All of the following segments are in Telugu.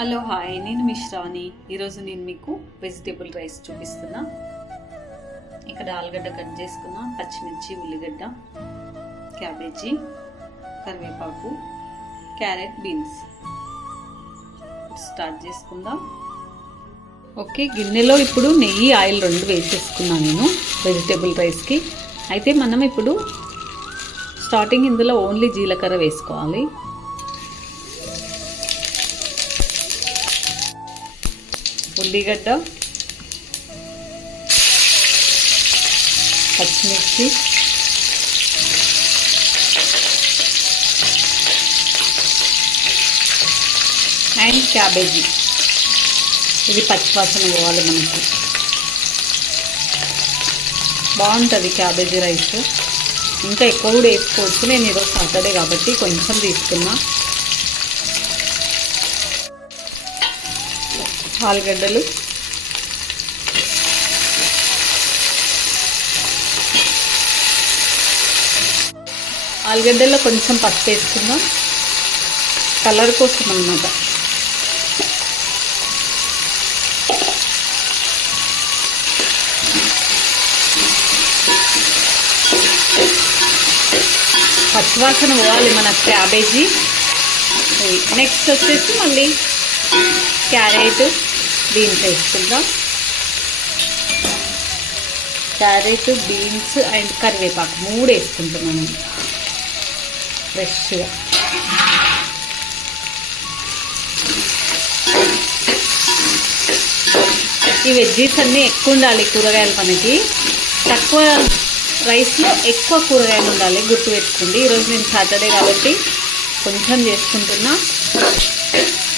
హలో హాయ్, నేను మిశ్రాని. ఈరోజు నేను మీకు వెజిటేబుల్ రైస్ చూపిస్తున్నా. ఇక్కడ ఆలుగడ్డ కట్ చేసుకున్నా, పచ్చిమిర్చి, ఉల్లిగడ్డ, క్యాబేజీ, కరివేపాకు, క్యారెట్, బీన్స్. స్టార్ట్ చేసుకుందాం. ఓకే, గిన్నెలో ఇప్పుడు నెయ్యి, ఆయిల్ రెండు వేసేసుకున్నాను నేను వెజిటేబుల్ రైస్కి. అయితే మనం ఇప్పుడు స్టార్టింగ్ ఇందులో ఓన్లీ జీలకర్ర వేసుకోవాలి. ఉల్లిగడ్డ, పచ్చిమిర్చి, అండ్ క్యాబేజీ. ఇది పచ్చివాసన పోవాలి మనకి. బాగుంటుంది క్యాబేజీ రైస్. ఇంకా ఎక్కువ కూడా వేసుకోవచ్చు. నేను ఈరోజు సాటర్డే కాబట్టి కొంచెం తీసుకున్నా. ఆలుగడ్డలు, ఆలుగడ్డల్లో కొంచెం పసుపు వేసుకుందాం, కలర్ కోసం అన్నమాట. పచ్చివాసన పోవాలి మన క్యాబేజీ. నెక్స్ట్ వచ్చేసి మళ్ళీ క్యారెట్, బీన్స్ వేసుకుందాం. క్యారెట్, బీన్స్ అండ్ కరివేపాకు 3 వేసుకుంటున్నాను ఫ్రెష్గా. ఈ వెజ్జీస్ అన్నీ ఎక్కువ ఉండాలి కూరగాయలు మనకి. తక్కువ రైస్లో ఎక్కువ కూరగాయలు ఉండాలి, గుర్తుపెట్టుకోండి. ఈరోజు నేను సాటర్డే కాబట్టి కొంచెం చేసుకుంటున్నా.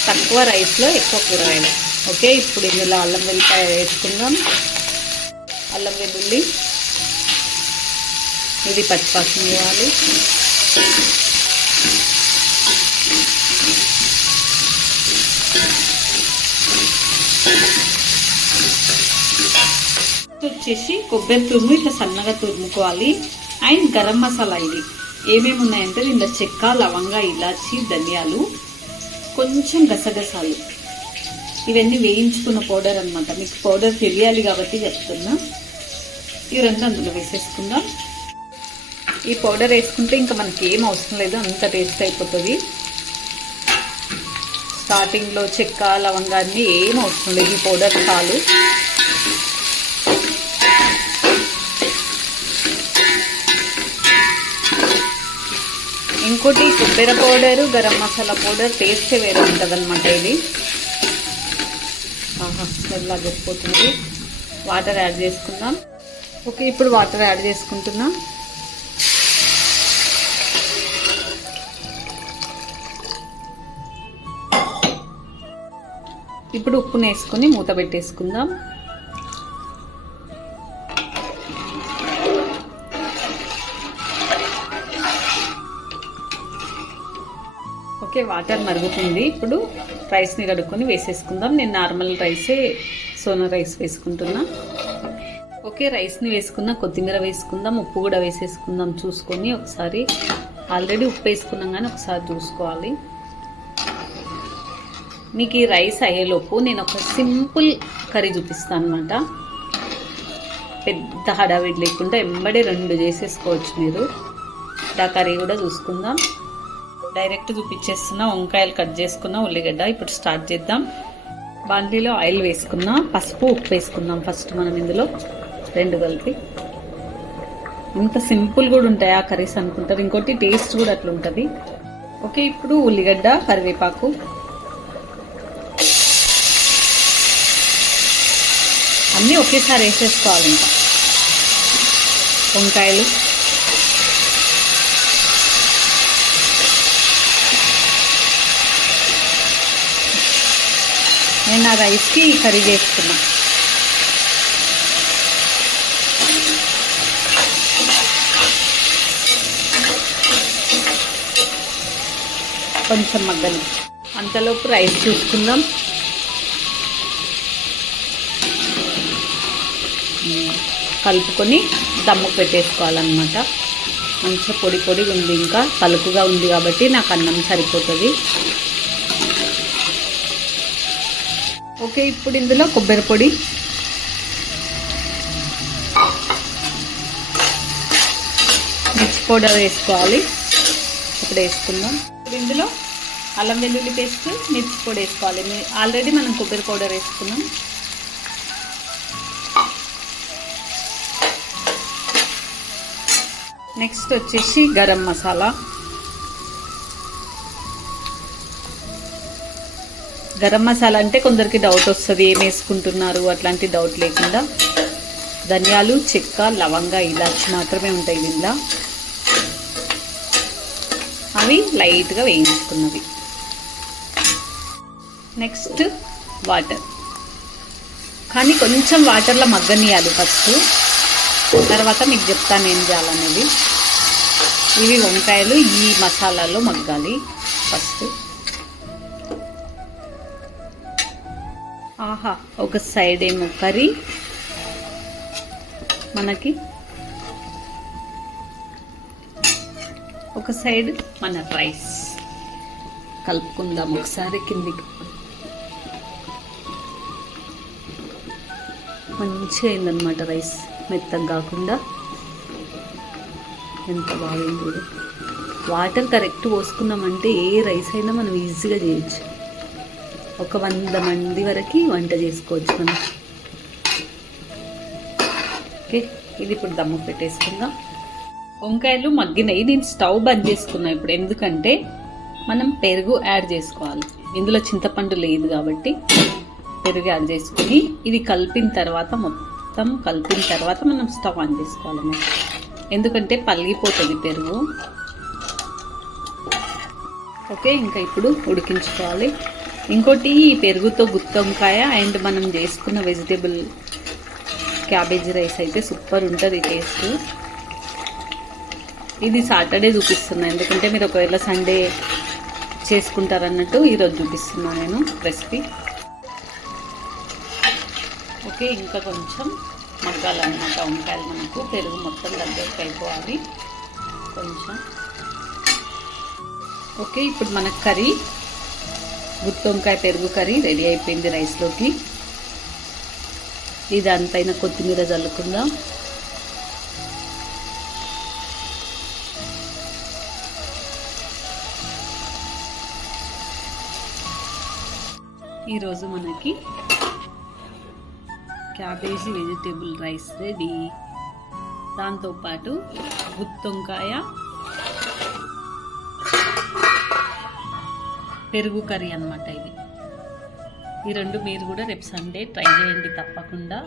తక్కువ రైస్లో ఎక్కువ కూరగాయలు. ఓకే, ఇప్పుడు ఇందులో అల్లం వెల్లిపాయ వేసుకుందాం. అల్లం వెల్లుల్లి, ఇది పచ్చివాసన వేయాలి. వచ్చేసి కొబ్బరి తురుము ఇట్లా సన్నగా తురుముకోవాలి. అండ్ గరం మసాలా. ఇది ఏమేమి ఉన్నాయంటే ఇందులో చెక్క, లవంగ, ఇలాచి, ధనియాలు, కొంచెం గసగసాలు, ఇవన్నీ వేయించుకున్న పౌడర్ అనమాట. మీకు పౌడర్ తెలియాలి కాబట్టి చెప్తున్నా. ఈ రెండు అందులో వేసేసుకుందాం. ఈ పౌడర్ వేసుకుంటే ఇంకా మనకి ఏం అవసరం లేదు, అంత టేస్ట్ అయిపోతుంది. స్టార్టింగ్లో చెక్క, లవంగా అన్నీ ఏం అవసరం లేదు, ఈ పౌడర్ చాలు. ఇంకోటి కొబ్బరి పౌడరు, గరం మసాలా పౌడర్ టేస్టే వేరే ఉంటుంది అనమాట. ఇది స్మెల్ ఆగిపోతుంది. వాటర్ యాడ్ చేసుకుందాం. ఓకే, ఇప్పుడు వాటర్ యాడ్ చేసుకుంటున్నా. ఇప్పుడు ఉప్పును వేసుకొని మూత పెట్టేసుకుందాం. ఓకే, వాటర్ మరుగుతుంది. ఇప్పుడు రైస్ని కడుక్కొని వేసేసుకుందాం. నేను నార్మల్ రైసే, సోనా రైస్ వేసుకుంటున్నా. ఓకే, రైస్ని వేసుకున్నా, కొత్తిమీర వేసుకుందాం, ఉప్పు కూడా వేసేసుకుందాం చూసుకొని ఒకసారి. ఆల్రెడీ ఉప్పు వేసుకున్నాం కానీ ఒకసారి చూసుకోవాలి. మీకు ఈ రైస్ అయ్యేలోపు నేను ఒక సింపుల్ కర్రీ చూపిస్తాను అనమాట. పెద్ద హడావిడి లేకుండా ఎంబడే 2 చేసేసుకోవచ్చు మీరు. ఆ కర్రీ కూడా చూసుకుందాం. డైరెక్ట్ చూపించేస్తున్నా. వంకాయలు కట్ చేసుకున్న, ఉల్లిగడ్డ. ఇప్పుడు స్టార్ట్ చేద్దాం. బాండీలో ఆయిల్ వేసుకున్నా, పసుపు, ఉప్పు వేసుకుందాం ఫస్ట్ మనం ఇందులో 2 కలిపి. ఇంత సింపుల్ కూడా ఉంటాయి ఆ కర్రీస్ అనుకుంటారు. ఇంకోటి టేస్ట్ కూడా అట్లా ఉంటుంది. ఓకే, ఇప్పుడు ఉల్లిగడ్డ, కరివేపాకు, అన్నీ ఒకేసారి వేసేసుకోవాలి. ఇంకా వంకాయలు, నేను ఆ రైస్కి కర్రీ చేసుకున్నా. కొంచెం మగ్గని. అంతలోపు రైస్ చూసుకుందాం. కలుపుకొని దమ్ము పెట్టేసుకోవాలన్నమాట. మంచిగా పొడి పొడిగా ఉంది, ఇంకా పలుకుగా ఉంది కాబట్టి నాకు అన్నం సరిపోతుంది. ఓకే, ఇప్పుడు ఇందులో కొబ్బరి పొడి, మిర్చి పౌడర్ వేసుకోవాలి. ఇప్పుడు వేసుకుందాం. ఇప్పుడు ఇందులో అల్లం వెల్లుల్లి పేస్ట్, మిర్చి పొడి వేసుకోవాలి. ఆల్రెడీ మనం కొబ్బరి పౌడర్ వేసుకున్నాం. నెక్స్ట్ వచ్చేసి గరం మసాలా. గరం మసాలా అంటే కొందరికి డౌట్ వస్తుంది, ఏం వేసుకుంటున్నారు అట్లాంటి డౌట్ లేకుండా ధనియాలు, చెక్క, లవంగ, ఇలాచి మాత్రమే ఉంటాయి దీనిలో. అవి లైట్గా వేయించుకున్నవి. నెక్స్ట్ వాటర్, కానీ కొంచెం వాటర్లో మగ్గనియాలి ఫస్ట్, తర్వాత మీకు చెప్తాను ఏం చేయాలనేది. ఇవి వంకాయలు ఈ మసాలాలో మగ్గాలి ఫస్ట్. ఆహా, ఒక సైడ్ ఏమో కర్రీ, మనకి ఒక సైడ్ మన రైస్. కలుపుకుందాం ఒకసారి కిందికి. మంచిగా అయిందనమాట రైస్, మెత్తగా కాకుండా ఎంత బాగుంది. వాటర్ కరెక్ట్ పోసుకున్నామంటే ఏ రైస్ అయినా మనం ఈజీగా చేయొచ్చు. ఒక 100 మంది వరకు వంట చేసుకోవచ్చు మనం. ఓకే, ఇది ఇప్పుడు దమ్ము పెట్టేసుకుందాం. వంకాయలు మగ్గినాయి, నేను స్టవ్ బంద్ చేసుకున్నా ఇప్పుడు. ఎందుకంటే మనం పెరుగు యాడ్ చేసుకోవాలి. ఇందులో చింతపండు లేదు కాబట్టి పెరుగు యాడ్ చేసుకుని ఇది కలిపిన తర్వాత, మొత్తం కలిపిన తర్వాత మనం స్టవ్ ఆన్ చేసుకోవాలి. ఎందుకంటే పలిగిపోతుంది పెరుగు. ఓకే, ఇంకా ఇప్పుడు ఉడికించుకోవాలి. ఇంకోటి, ఈ పెరుగుతో గుత్తి వంకాయ అండ్ మనం చేసుకున్న వెజిటేబుల్ క్యాబేజీ రైస్ అయితే సూపర్ ఉంటుంది టేస్ట్. ఇది సాటర్డే చూపిస్తున్నా, ఎందుకంటే మీరు ఒకవేళ సండే చేసుకుంటారన్నట్టు ఈరోజు చూపిస్తున్నా నేను రెసిపీ. ఓకే, ఇంకా కొంచెం మగ్గాలన్నమాట వంకాయలు. మనకు పెరుగు మొత్తం దగ్గరికి అయిపోవాలి కొంచెం. ఓకే, ఇప్పుడు మన కర్రీ, గుత్తి వంకాయ పెరుగు కర్రీ రెడీ అయిపోయింది రైస్లోకి. ఇది దానిపైన కొత్తిమీర చల్లుకుందాం. ఈరోజు మనకి క్యాబేజీ వెజిటేబుల్ రైస్ రెడీ. దాంతోపాటు గుత్తి వంకాయ పెరుగు కర్రీ అన్నమాట ఇది. ఈ రెండు మీరు కూడా రేపు సండే ట్రై చేయండి తప్పకుండా.